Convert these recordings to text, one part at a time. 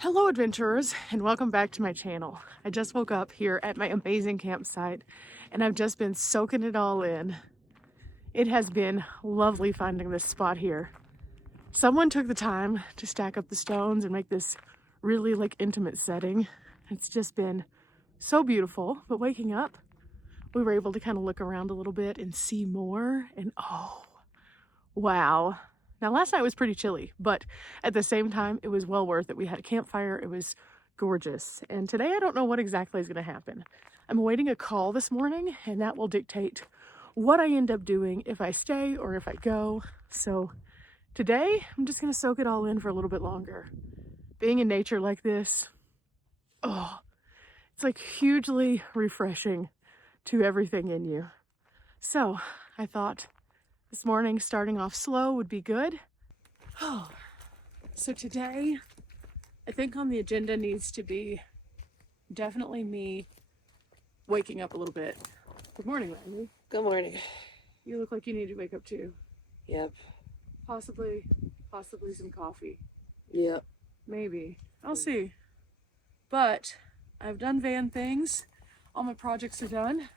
Hello adventurers, and welcome back to my channel. I just woke up here at my amazing campsite and I've just been soaking it all in. It has been lovely finding this spot here. Someone took the time to stack up the stones and make this really intimate setting. It's just been so beautiful, but waking up, we were able to kind of look around a little bit and see more, and oh, wow. Now, last night was pretty chilly, but at the same time, it was well worth it. We had a campfire. It was gorgeous. And today, I don't know what exactly is going to happen. I'm awaiting a call this morning, and that will dictate what I end up doing, if I stay or if I go. So today, I'm just going to soak it all in for a little bit longer. Being in nature like this, oh, it's hugely refreshing to everything in you. So I thought this morning, starting off slow would be good. Oh, so today, I think on the agenda needs to be definitely me waking up a little bit. Good morning, Riley. Good morning. You look like you need to wake up too. Yep. Possibly some coffee. Yep. Maybe. I'll see. But I've done van things. All my projects are done.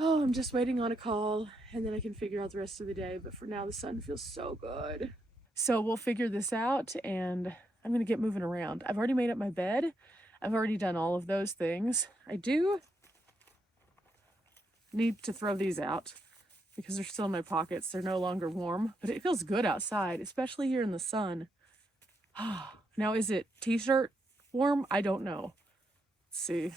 Oh, I'm just waiting on a call and then I can figure out the rest of the day. But for now, the sun feels so good. So we'll figure this out and I'm going to get moving around. I've already made up my bed. I've already done all of those things. I do need to throw these out because they're still in my pockets. They're no longer warm, but it feels good outside, especially here in the sun. Now, is it t-shirt warm? I don't know. Let's see.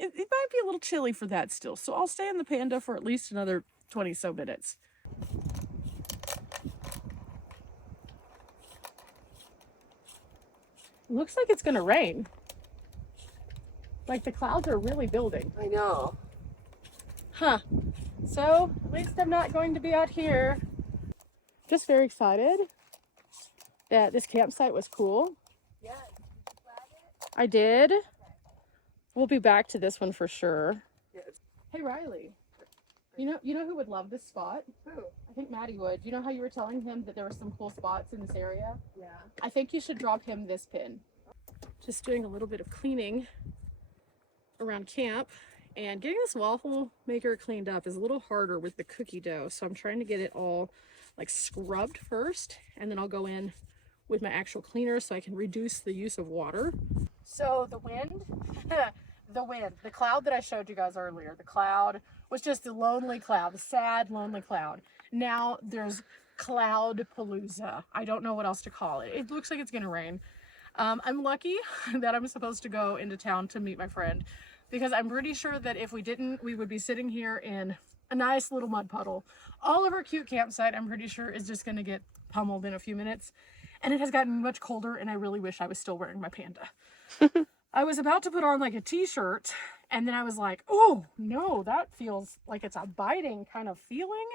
It might be a little chilly for that still, so I'll stay in the Panda for at least another 20 so minutes. Looks like it's gonna rain. Like the clouds are really building. I know. Huh. So at least I'm not going to be out here. Just very excited that this campsite was cool. Yeah. Did you flag it? I did. Okay. We'll be back to this one for sure. Yes. Hey Riley, you know who would love this spot? Who? I think Maddie would. You know how you were telling him that there were some cool spots in this area? Yeah. I think you should drop him this pin. Just doing a little bit of cleaning around camp, and getting this waffle maker cleaned up is a little harder with the cookie dough. So I'm trying to get it all scrubbed first, and then I'll go in with my actual cleaner so I can reduce the use of water. So the wind, the cloud that I showed you guys earlier, the cloud was just a lonely cloud, a sad, lonely cloud. Now there's cloud palooza. I don't know what else to call it. It looks like it's gonna rain. I'm lucky that I'm supposed to go into town to meet my friend, because I'm pretty sure that if we didn't, we would be sitting here in a nice little mud puddle. All of our cute campsite, I'm pretty sure, is just gonna get pummeled in a few minutes. And it has gotten much colder, and I really wish I was still wearing my Panda. I was about to put on a t-shirt, and then I was like, oh no, that feels like it's a biting kind of feeling.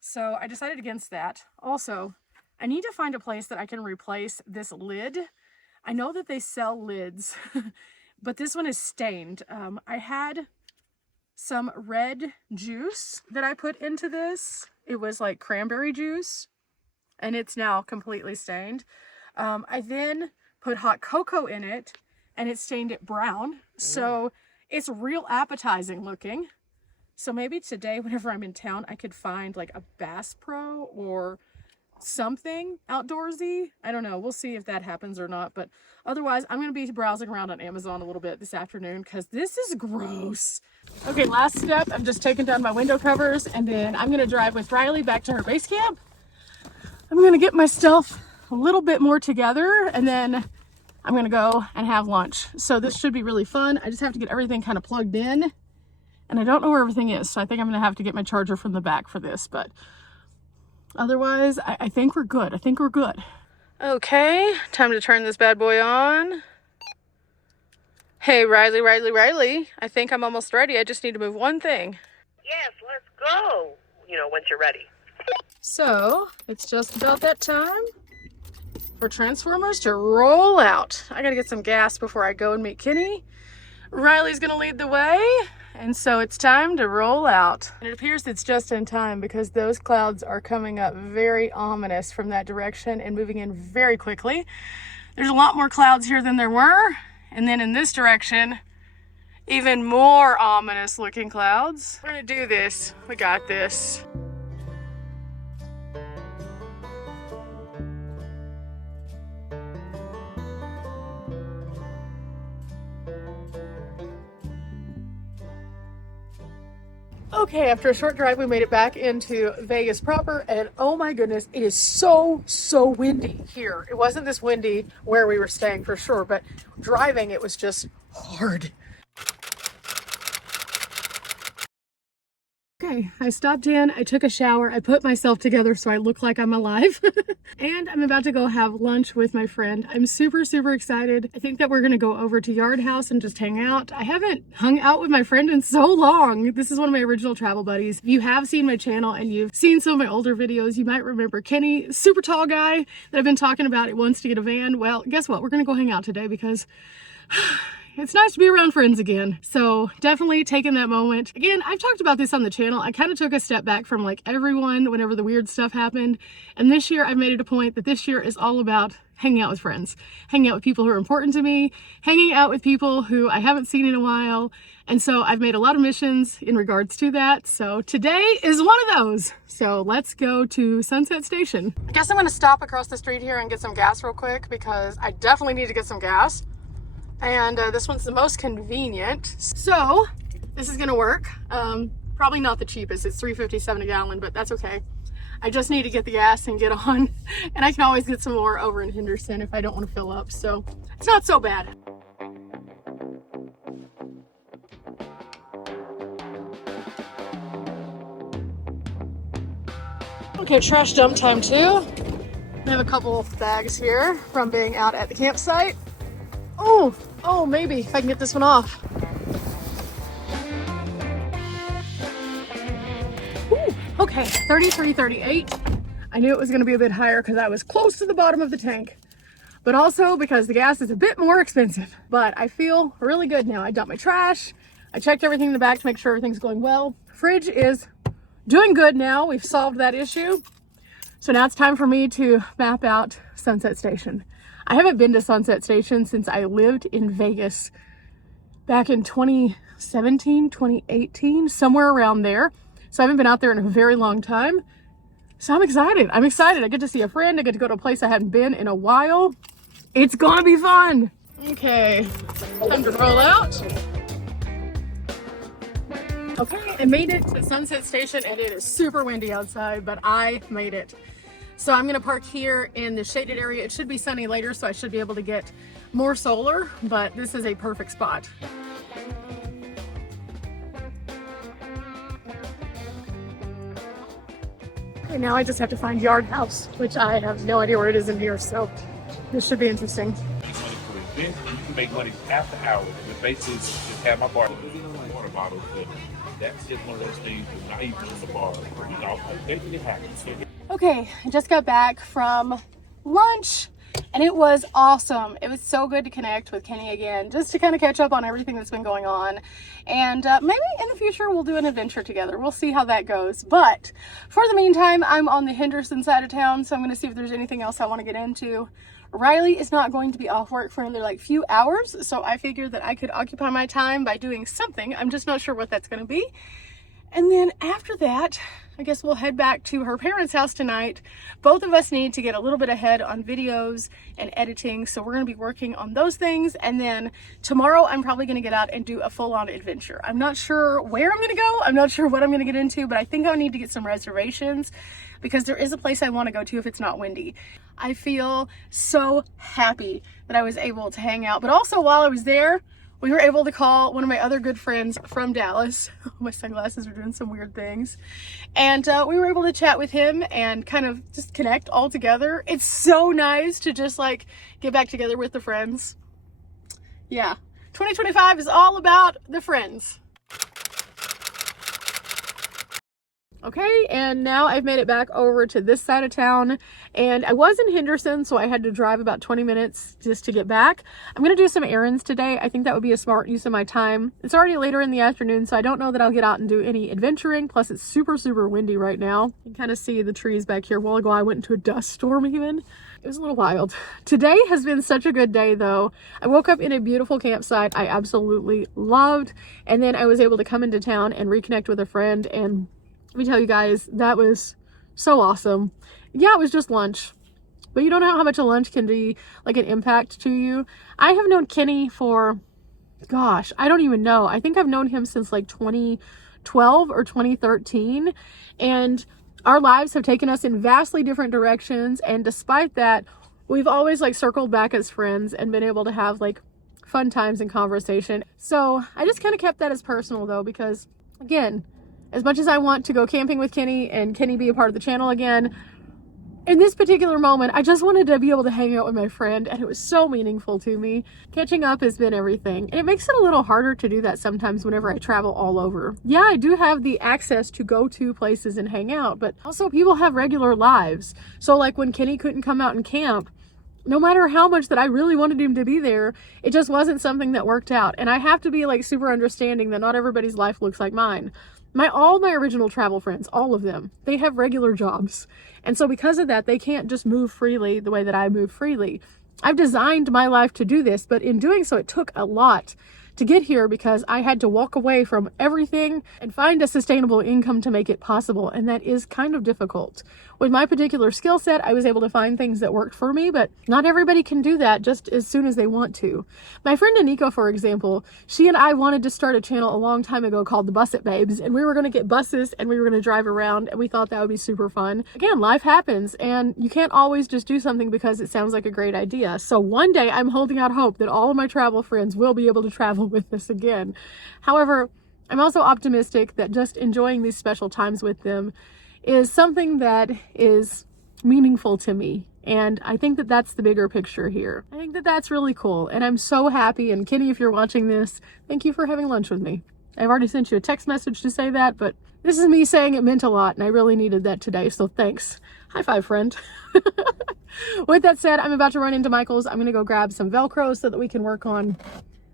So I decided against that. Also, I need to find a place that I can replace this lid. I know that they sell lids, but this one is stained. I had some red juice that I put into this. It was cranberry juice, and it's now completely stained. I then put hot cocoa in it, and it stained it brown. So it's real appetizing looking. So maybe today, whenever I'm in town, I could find a Bass Pro or something outdoorsy. I don't know. We'll see if that happens or not. But otherwise, I'm going to be browsing around on Amazon a little bit this afternoon because this is gross. Okay, last step. I'm just taking down my window covers, and then I'm going to drive with Riley back to her base camp. I'm going to get my stuff a little bit more together, and then I'm going to go and have lunch. So this should be really fun. I just have to get everything kind of plugged in, and I don't know where everything is. So I think I'm going to have to get my charger from the back for this, but otherwise, I think we're good. I think we're good. Okay, time to turn this bad boy on. Hey, Riley. I think I'm almost ready. I just need to move one thing. Yes, let's go. Once you're ready. So, it's just about that time for Transformers to roll out. I gotta get some gas before I go and meet Kenny. Riley's gonna lead the way, and so it's time to roll out. And it appears it's just in time because those clouds are coming up very ominous from that direction and moving in very quickly. There's a lot more clouds here than there were, and then in this direction, even more ominous looking clouds. We're gonna do this. We got this. Okay, after a short drive, we made it back into Vegas proper, and oh my goodness, it is so windy here. It wasn't this windy where we were staying for sure, but driving, it was just hard. Okay, I stopped in, I took a shower, I put myself together so I look like I'm alive, and I'm about to go have lunch with my friend. I'm super excited. I think that we're gonna go over to Yard House and just hang out. I haven't hung out with my friend in so long. This is one of my original travel buddies. If you have seen my channel and you've seen some of my older videos, you might remember Kenny, super tall guy that I've been talking about. It wants to get a van. Well, guess what? We're gonna go hang out today because it's nice to be around friends again. So definitely taking that moment. Again, I've talked about this on the channel. I kind of took a step back from like everyone whenever the weird stuff happened. And this year I've made it a point that this year is all about hanging out with friends, hanging out with people who are important to me, hanging out with people who I haven't seen in a while. And so I've made a lot of missions in regards to that. So today is one of those. So let's go to Sunset Station. I guess I'm gonna stop across the street here and get some gas real quick because I definitely need to get some gas. And this one's the most convenient. So this is gonna work. Probably not the cheapest, it's $3.57 a gallon, but that's okay. I just need to get the gas and get on, and I can always get some more over in Henderson if I don't want to fill up, so it's not so bad. Okay, trash dump time too. I have a couple of bags here from being out at the campsite. Oh, maybe if I can get this one off. Ooh, okay, 33.38. I knew it was gonna be a bit higher because I was close to the bottom of the tank, but also because the gas is a bit more expensive. But I feel really good now. I dumped my trash. I checked everything in the back to make sure everything's going well. Fridge is doing good now. We've solved that issue. So now it's time for me to map out Sunset Station. I haven't been to Sunset Station since I lived in Vegas back in 2017, 2018, somewhere around there. So I haven't been out there in a very long time. So I'm excited. I'm excited. I get to see a friend. I get to go to a place I hadn't been in a while. It's gonna be fun. Okay, time to roll out. Okay, I made it to Sunset Station and it is super windy outside, but I made it. So I'm gonna park here in the shaded area. It should be sunny later, so I should be able to get more solar, but this is a perfect spot. Okay, now I just have to find Yard House, which I have no idea where it is in here, so this should be interesting. You can make money after hours. The basis is just have my bar water bottles. That's just one of those things that's not even in the bar. You know, it happens. Okay, I just got back from lunch and it was awesome. It was so good to connect with Kenny again, just to kind of catch up on everything that's been going on. And maybe in the future we'll do an adventure together. We'll see how that goes. But for the meantime, I'm on the Henderson side of town, so I'm going to see if there's anything else I want to get into. Riley is not going to be off work for another like few hours, so I figured that I could occupy my time by doing something. I'm just not sure what that's going to be. And then after that, I guess we'll head back to her parents' house tonight. Both of us need to get a little bit ahead on videos and editing, so we're going to be working on those things. And then tomorrow I'm probably going to get out and do a full-on adventure. I'm not sure where I'm going to go. I'm not sure what I'm going to get into, but I think I need to get some reservations because there is a place I want to go to if it's not windy. I feel so happy that I was able to hang out, but also while I was there, we were able to call one of my other good friends from Dallas. My sunglasses are doing some weird things. And we were able to chat with him and kind of just connect all together. It's so nice to just like get back together with the friends. Yeah, 2025 is all about the friends. Okay, and now I've made it back over to this side of town, and I was in Henderson, so I had to drive about 20 minutes just to get back. I'm going to do some errands today. I think that would be a smart use of my time. It's already later in the afternoon, so I don't know that I'll get out and do any adventuring, plus it's super, super windy right now. You can kind of see the trees back here. A while ago, I went into a dust storm even. It was a little wild. Today has been such a good day though. I woke up in a beautiful campsite I absolutely loved, and then I was able to come into town and reconnect with a friend, and let me tell you guys, that was so awesome. Yeah, it was just lunch, but you don't know how much a lunch can be like an impact to you. I have known Kenny for, gosh, I don't even know. I think I've known him since like 2012 or 2013, and our lives have taken us in vastly different directions, and despite that, we've always like circled back as friends and been able to have like fun times and conversation. So I just kind of kept that as personal though, because again, as much as I want to go camping with Kenny and Kenny be a part of the channel again, in this particular moment, I just wanted to be able to hang out with my friend, and it was so meaningful to me. Catching up has been everything, and it makes it a little harder to do that sometimes whenever I travel all over. Yeah, I do have the access to go to places and hang out, but also people have regular lives. So like when Kenny couldn't come out and camp, no matter how much that I really wanted him to be there, it just wasn't something that worked out. And I have to be like super understanding that not everybody's life looks like mine. All my original travel friends, all of them, they have regular jobs. And so because of that, they can't just move freely the way that I move freely. I've designed my life to do this, but in doing so, it took a lot to get here because I had to walk away from everything and find a sustainable income to make it possible. And that is kind of difficult. With my particular skill set, I was able to find things that worked for me, but not everybody can do that just as soon as they want to. My friend Anika, for example, she and I wanted to start a channel a long time ago called the Bus It Babes, and we were going to get buses and we were going to drive around, and we thought that would be super fun. Again, life happens, and you can't always just do something because it sounds like a great idea. So one day I'm holding out hope that all of my travel friends will be able to travel with us again. However, I'm also optimistic that just enjoying these special times with them is something that is meaningful to me. And I think that that's the bigger picture here. I think that that's really cool. And I'm so happy. And Kenny, if you're watching this, thank you for having lunch with me. I've already sent you a text message to say that, but this is me saying it meant a lot, and I really needed that today. So thanks. High five, friend. With that said, I'm about to run into Michael's. I'm going to go grab some Velcro so that we can work on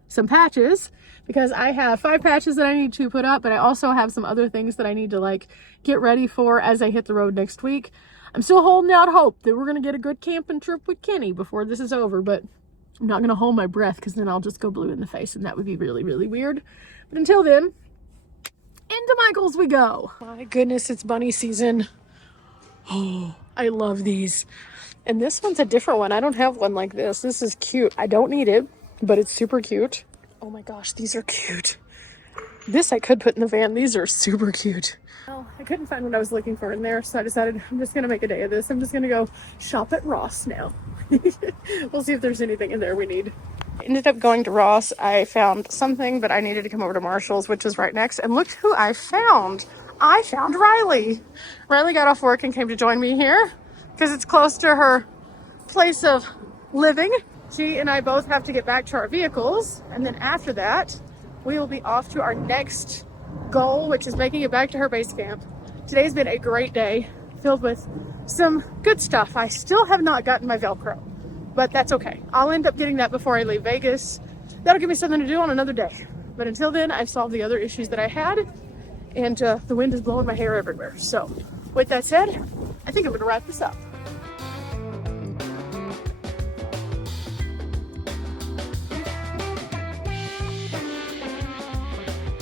some patches, because I have 5 patches that I need to put up, but I also have some other things that I need to like get ready for as I hit the road next week. I'm still holding out hope that we're going to get a good camping trip with Kenny before this is over, but I'm not going to hold my breath because then I'll just go blue in the face, and that would be really, really weird. But until then, into Michael's we go. My goodness, it's bunny season. Oh, I love these. And this one's a different one. I don't have one like this. This is cute. I don't need it, but it's super cute. Oh my gosh, these are cute. This I could put in the van. These are super cute. Well, I couldn't find what I was looking for in there, so I decided I'm just going to make a day of this. I'm just going to go shop at Ross now. We'll see if there's anything in there we need. I ended up going to Ross. I found something, but I needed to come over to Marshall's, which is right next. And look who I found. I found Riley. Riley got off work and came to join me here because it's close to her place of living. She and I both have to get back to our vehicles, and then after that, we will be off to our next goal, which is making it back to her base camp. Today's been a great day, filled with some good stuff. I still have not gotten my Velcro, but that's okay. I'll end up getting that before I leave Vegas. That'll give me something to do on another day. But until then, I've solved the other issues that I had, and the wind is blowing my hair everywhere. So with that said, I think I'm gonna wrap this up.